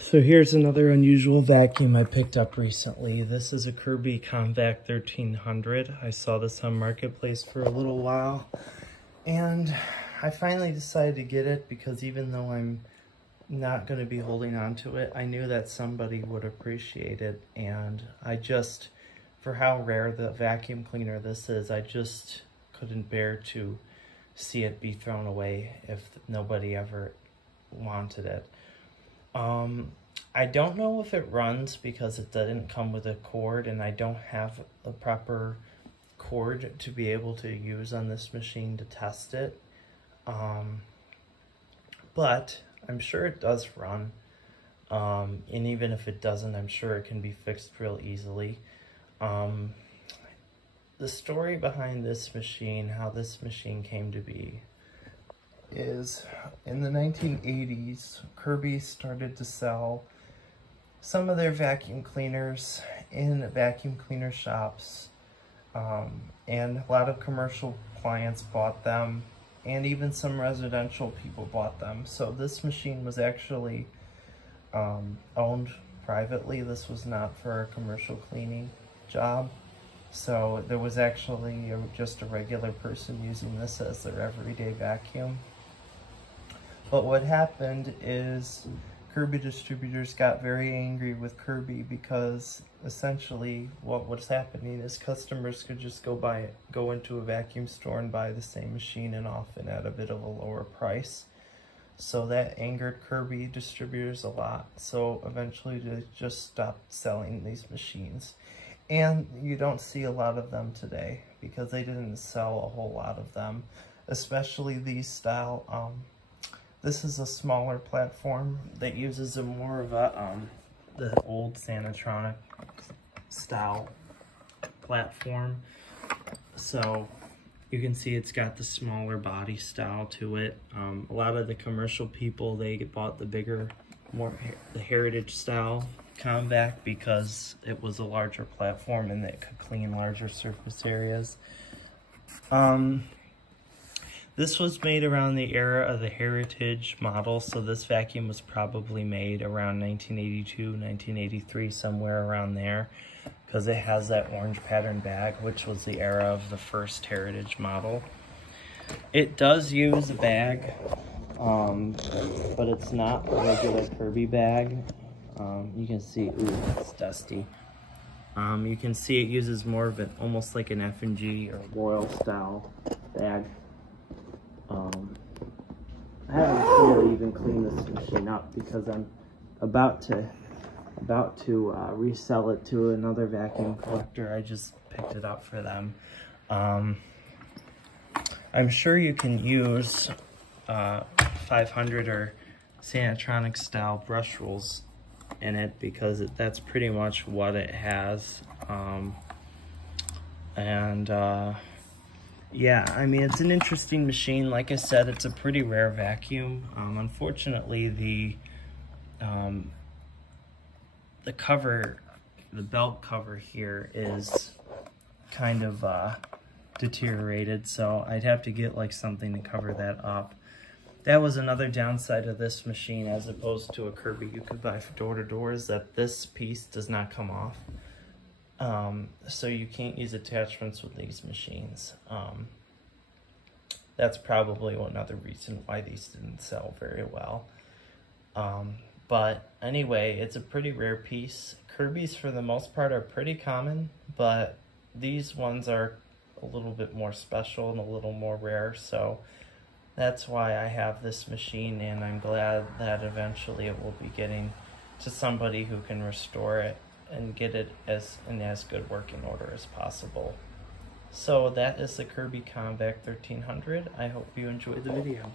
So here's another unusual vacuum I picked up recently. This is a Kirby Comvac 1300. I saw this on Marketplace for a little while, and I finally decided to get it because even though I'm not going to be holding on to it, I knew that somebody would appreciate it, and I just, for how rare the vacuum cleaner this is, I just couldn't bear to see it be thrown away if nobody ever wanted it. I don't know if it runs because it didn't come with a cord, and I don't have a proper cord to be able to use on this machine to test it. But I'm sure it does run. And even if it doesn't, I'm sure it can be fixed real easily. The story behind this machine, how this machine came to be, is in the 1980s, Kirby started to sell some of their vacuum cleaners in vacuum cleaner shops, and a lot of commercial clients bought them, and even some residential people bought them. So this machine was actually owned privately. This was not for a commercial cleaning job. So there was actually just a regular person using this as their everyday vacuum. But what happened is Kirby distributors got very angry with Kirby because essentially what was happening is customers could just go into a vacuum store and buy the same machine, and often at a bit of a lower price. So that angered Kirby distributors a lot. So eventually they just stopped selling these machines. And you don't see a lot of them today because they didn't sell a whole lot of them, especially these style. This is a smaller platform that uses a more of a, the old Sanatronic style platform. So you can see it's got the smaller body style to it. A lot of the commercial people, they bought the bigger, the heritage style Comvac because it was a larger platform and it could clean larger surface areas. This was made around the era of the heritage model, so this vacuum was probably made around 1982, 1983, somewhere around there, because it has that orange pattern bag, which was the era of the first heritage model. It does use a bag, but it's not a regular Kirby bag. You can see, ooh, it's dusty. You can see it uses more of an, almost like an F&G or Royal style bag. I haven't really even cleaned this machine up because I'm about to resell it to another vacuum collector. I just picked it up for them. I'm sure you can use 500 or Sanatronic style brush rolls in it because that's pretty much what it has. Yeah, I mean, it's an interesting machine. Like I said, it's a pretty rare vacuum. Unfortunately, the cover, the belt cover here is kind of deteriorated, so I'd have to get like something to cover that up. That was another downside of this machine as opposed to a Kirby you could buy for door-to-door, is that this piece does not come off. So you can't use attachments with these machines. That's probably another reason why these didn't sell very well. But anyway, it's a pretty rare piece. Kirby's for the most part are pretty common, but these ones are a little bit more special and a little more rare, so that's why I have this machine, and I'm glad that eventually it will be getting to somebody who can restore it and get it in as good working order as possible. So that is the Kirby Comvac 1300. I hope you enjoyed the video.